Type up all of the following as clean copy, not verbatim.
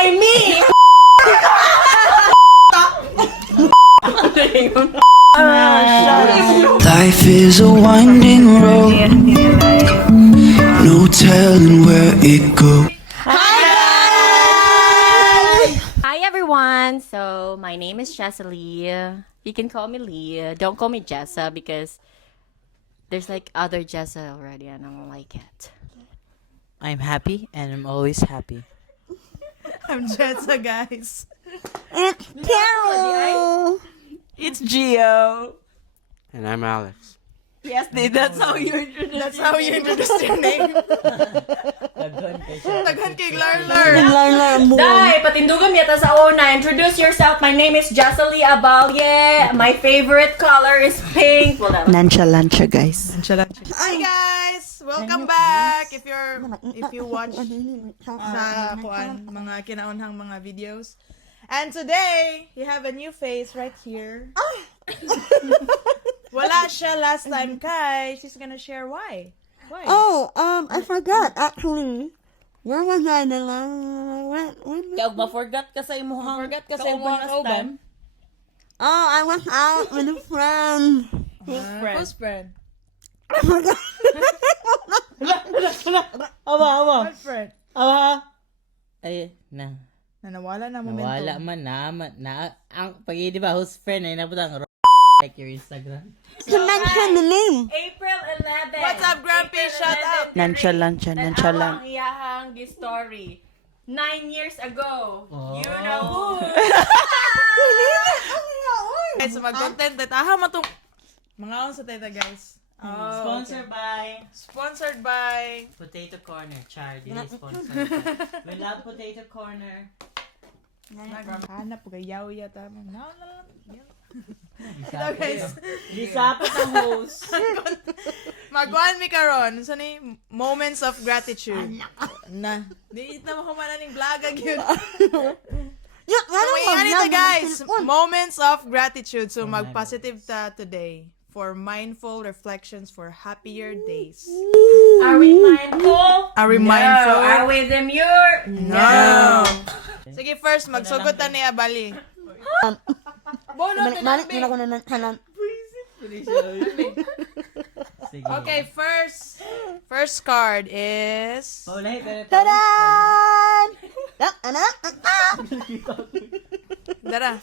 by me! Life is a winding road, no telling where it goes. Hi everyone! So, my name is Jessa Lee. You can call me Lee. Don't call me Jessa because there's like other Jessa already and I don't like it. I'm happy and I'm always happy. I'm Jetsa, guys. Carol! It's Gio. And I'm Alex. Yes, that's how you introduce That's how you introduce your name. Daghan kay Larlar. Dai, patindugan yata sa una. Introduce yourself. My name is Jessa Lee Abalye. My favorite color is pink. Well, that was- Nancha, guys. Hi guys! Welcome back! If you watch sa mga kinaunhang mga videos. And today, you have a new face right here. Wala siya last time, Kai. She's gonna share why. Why? I forgot actually. Where was I na lang? When? Kaya ma-forgot ka sa imuhang Forgot kasi mo last time. Oh, I was out with a friend. Who's friend? I forgot. What friend? Ay, na. Nawala na momentum. Nawala man na. Ang pag-i, di ba, who's friend ay nabutang like your Instagram. To mention the name. April 11. What's up, Grumpy? Shout out. Nonchalant. Ang iyahang this story. 9 years ago. Oh. You know who? Guys, so mag-content. Aha, matong mga on sa teta, guys. Sponsored by Potato Corner. Char, dili sponsor. We love Potato Corner. Hanap po yaw yata. Ito guys. Disapot ang host. Magwan mi karon sa ni moments of gratitude. Na. Di ita mo humana ning vlog gyud. Yeah, So may ito guys, moments of gratitude. So mag-positive ta today for mindful reflections for happier days. Are we mindful? Are we No. mindful? Are we demure? No. Sige, first magsugod ta ni Abali. Balik na ako na kanan. Sige. Okay, first card is Tadan! Dara.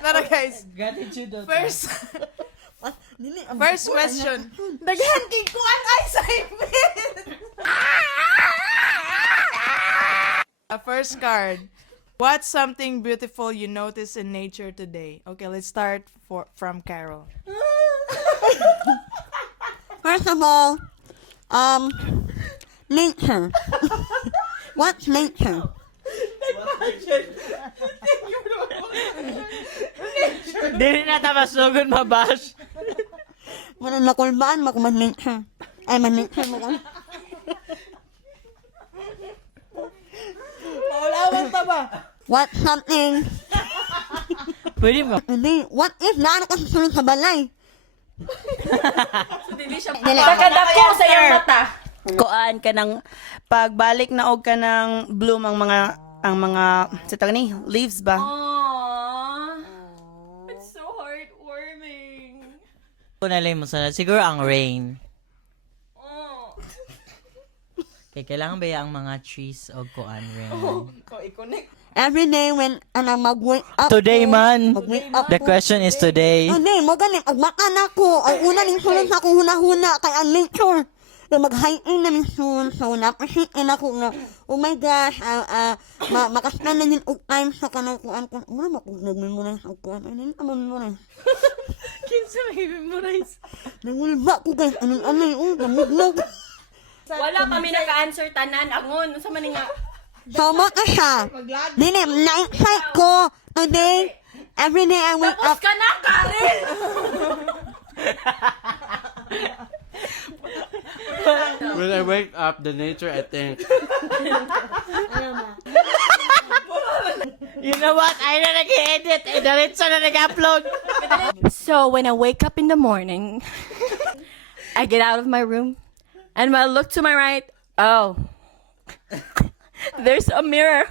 Dara guys. Gratitude. First question. Daghan kay kuan ay sa First card. What's something beautiful you notice in nature today? Okay, let's start from Carol. First of all, nature. What's nature? Dili na ta masugod mabash. Wala na kulbaan, makuman nature. Ay, man nature mo lang. Maulawan ta ba? What's something? Pwede mo. Hindi, what if naano ka susunod sa balay? Nakadako sa iyong mata. Kuan ka ng pagbalik na og ka ng bloom ang mga sa tawag ni leaves ba? Aww. It's so heartwarming. Kunalay mo sana siguro ang rain. Oh. Kaya kailangan ba ang mga trees o kuan rain? Every day when mag-wake up Today ko, man. mag-wake up The ko. question is today. Today, mo ganin, agmakan ako. Ang una ning sunod sa akong huna-huna kay ang nature. So, mag-hiking na min soon. So, na-appreciate ako nga, oh my gosh, makaspan na yun og time sa kanang kuan ko. Muna nag-memorize ang kuan. Ano naman memorize? Kinsa may memorize? Nangulba ko guys. Anong gamugnog. Wala pa mi naka-answer tanan. Angon, sa man nga. So, mo ka siya. Dili, na-excite ko. Today, every day I wake Tapos up. ka na, Karen! When I wake up, the nature, I think. You know what? I na nag-edit. Diretso na nag-upload. So, when I wake up in the morning, I get out of my room, And when I look to my right, oh, there's a mirror.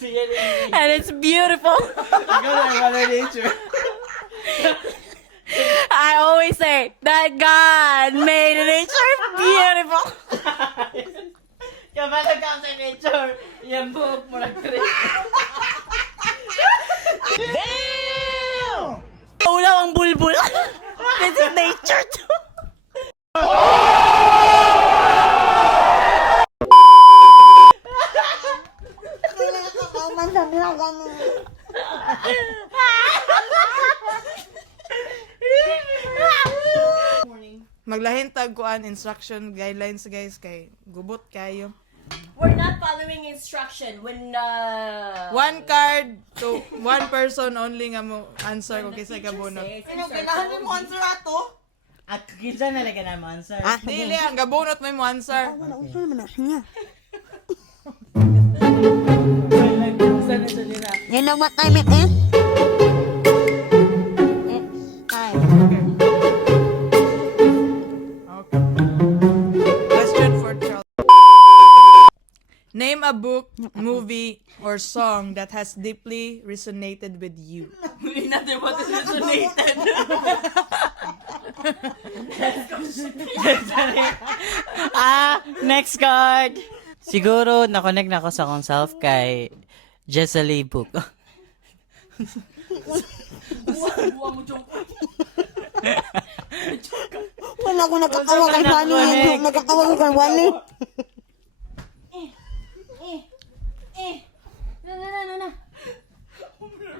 And it's beautiful. Mother Nature. I always say that God made nature beautiful. Kabalo ka sa nature. Yung buhok mo lang Ulaw ang bulbul. This is nature too. Kauman sa nila ganun. Maglahintag kuan instruction guidelines guys kay gubot kayo. We're not following instruction when One card to one person only nga mo answer kung kisay ka bunot. Kailangan mo answer ato? At kinsa na lagi na mo answer? Dili ang gabunot mo answer. Wala uso naman na niya. You know what time it is? It's time. Okay. Question for Charles. Name a book, movie, or song that has deeply resonated with you. Another what is resonated? Next card. Siguro, na-connect na ako sa akong self kay Jesselie book. Wala ko nagkakawa kay Wally. Nagkakawa ko kay Wally. No.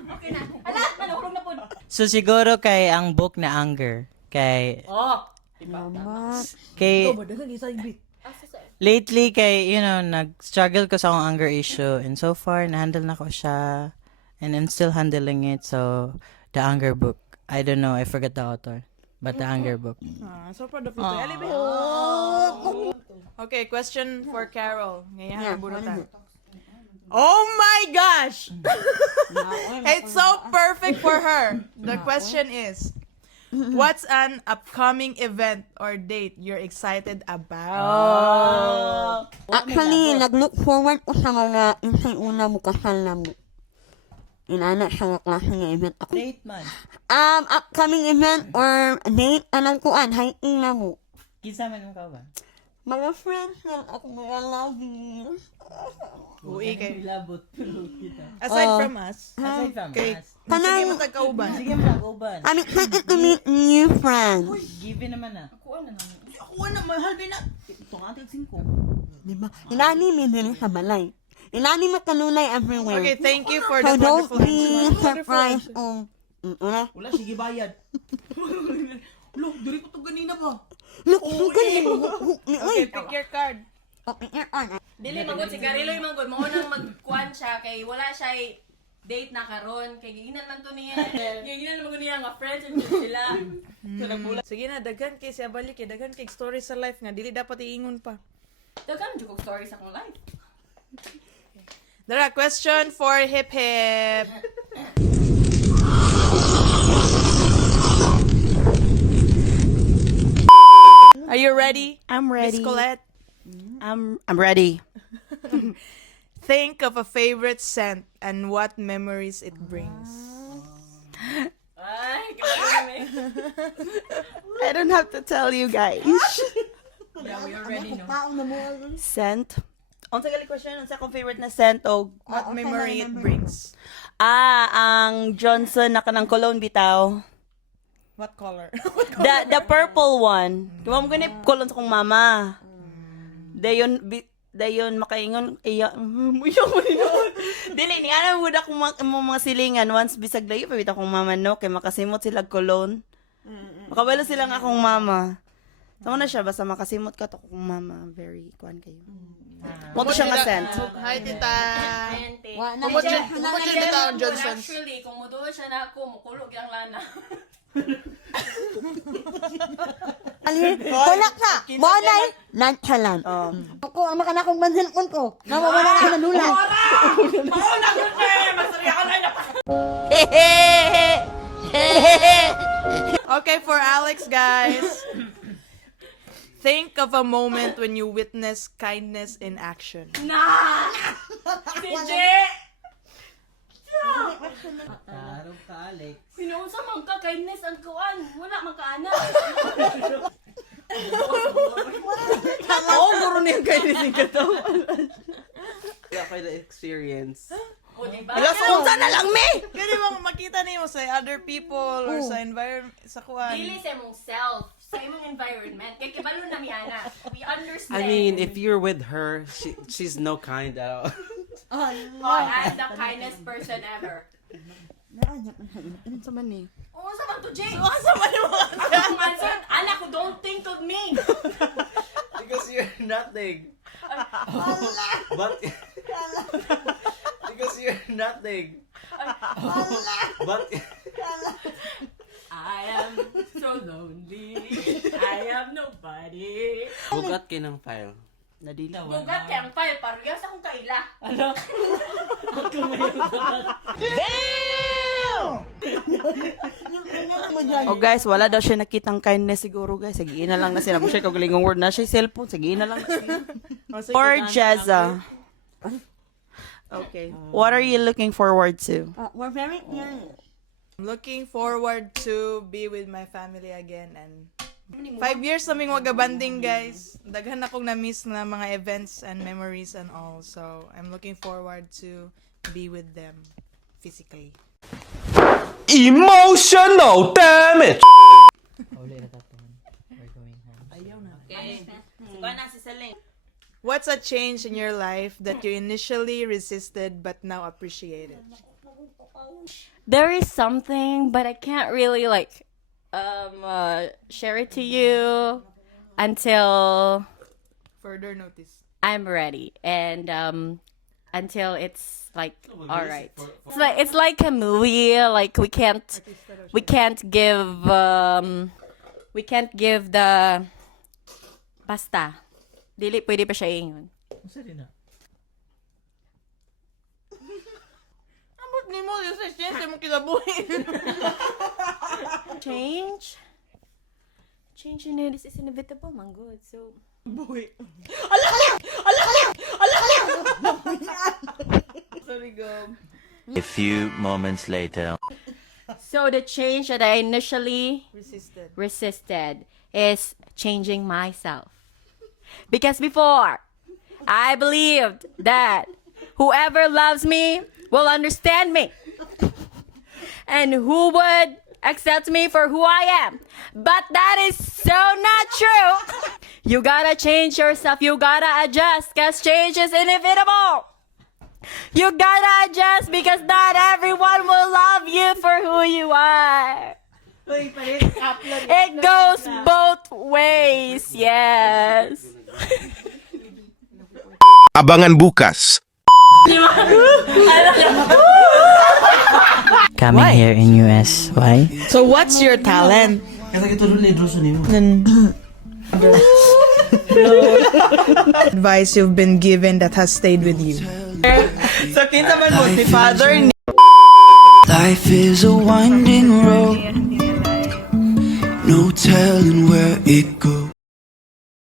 Okay na. Ala, manahulog na po. So, siguro kay ang book na Anger. Kay... Mama. Kay... Lately, kay, you know, nag-struggle ko sa akong anger issue. And so far, na-handle na ko siya. And I'm still handling it. So, the Anger book. I don't know. I forgot the author. But the Anger book. So proud of you. Okay, question for Carol. Ngayon ang bunutan. Oh my gosh! It's so perfect for her. The question is, what's an upcoming event or date you're excited about? Actually, nag-look forward ko sa mga insay una mo kasal na mo. Inana sa mga klase nga event ako. Date man. Upcoming event or date, anong kuan, hiking na mo. Kisa man ka ba? Mga friends lang ako mga lobby. Uwi kay. Labot kita. Aside from us, Aside from kay us. sige Kanang, mo tagkauban. Sige mo mag-uban. I'm excited to meet new friends. Give naman na. Ako na, mahal din na. Ito nga ating 5. Diba? Ilani may din sa balay. Ilani makanunay everywhere. Okay, thank you for So that don't wonderful be answer. surprised kung... Una? Wala, sige bayad. Look, diri ko to ganina ba? Look, sugan mo. Okay, pick your card. Okay, you're on. Dili mangod si Gariloy mangod mo nang magkuan siya kay wala siya date na karon kay giginan man to niya. Giginan man niya nga friends and sila. Sige na, daghan kay siya balik, daghan kay story sa life nga dili dapat iingon pa. Daghan jud kog story sa akong life. Dara, question for Hip Hip. Are you ready? I'm Miss ready. Colette? I'm ready. Think of a favorite scent and what memories it brings. Ay, grabe. I don't have to tell you guys. Yeah, we already know. Scent. Unsa gali question? Unsa akong favorite na scent o What memory it brings. ang Johnson na kanang cologne bitaw. What color? The purple one. Diba mo ganit cologne sa kong mama. Dayon makaingon iya muyo mo noon. Dili ni ana mo da kung mga silingan once bisag layo pa bitaw kong mama no kay makasimot sila cologne. Makabalo sila nga akong mama. Sama na siya basta makasimot ka to kong mama. Very kuan kayo. Mo to siya nga scent. Hi, tita. Ayante. Kumot siya ni Taon Johnson. Actually, kung muduol siya na ako, mukulog yung lana. Tulak na! Monay! Nonchalant. Ako, ang makanakong manhilkon ko. Nawawala ka na nulan. Okay, for Alex, guys. think of a moment when you witness kindness in action. Na! Sige! Tarong ka, Alex. Pinuunsa man ka, kindness ang kuan. Wala man ka anak. Oo, guro niya kayo ni katawan. Wala kayo na experience. O, diba? Alas, unsa na lang, me! Kaya bang makita niyo sa other people or sa environment, sa kuan. Dili sa imong self, sa imong environment. Kaya kibalo na mi ana. We understand. I mean, if you're with her, she's no kind at all. Oh, I'm the kindest person ever. Ano sa man ni? Oo, sa man to, Jay. Asa man yung mga Ang answer, anak, don't think of me. Because you're nothing. But because you're nothing. But I am so lonely. I have nobody. bugat kayo ng file. Nadili. Bugat kaya ang file, parehas akong kaila. Ano? Oh guys, wala daw siya nakitang kindness siguro guys. Sige na lang na sila. Siya kagalingong word na siya cellphone. Sige na lang. For Jezza. Okay. What are you looking forward to? We're very curious. I'm looking forward to be with my family again and 5 years naming wagabanding guys. Daghan akong na-miss na mga events and memories and all. So, I'm looking forward to be with them physically. Emotional damage. What's a change in your life that you initially resisted but now appreciated? There is something, but I can't really share it to you until Further notice. I'm ready and until it's like all right. It's like a movie. Like we can't give the basta. Dili pwede pa siya ingon. Ambot ni mo, yung sa chance mo kinabuhin. Change in it is inevitable, man. Good. So Buhi. Sorry, go. A few moments later. So the change that I initially Resisted. is changing myself. Because before, I believed that whoever loves me will understand me. And who would accept me for who I am. But that is so not true. You gotta change yourself. You gotta adjust because change is inevitable. You gotta adjust because not everyone will love you for who you are. It goes both ways, yes. Abangan bukas. Coming here in US. Why? So what's your talent? Advice you've been given that has stayed with you. So, kinsa man mo si father ni Life is a winding road. No telling where it goes.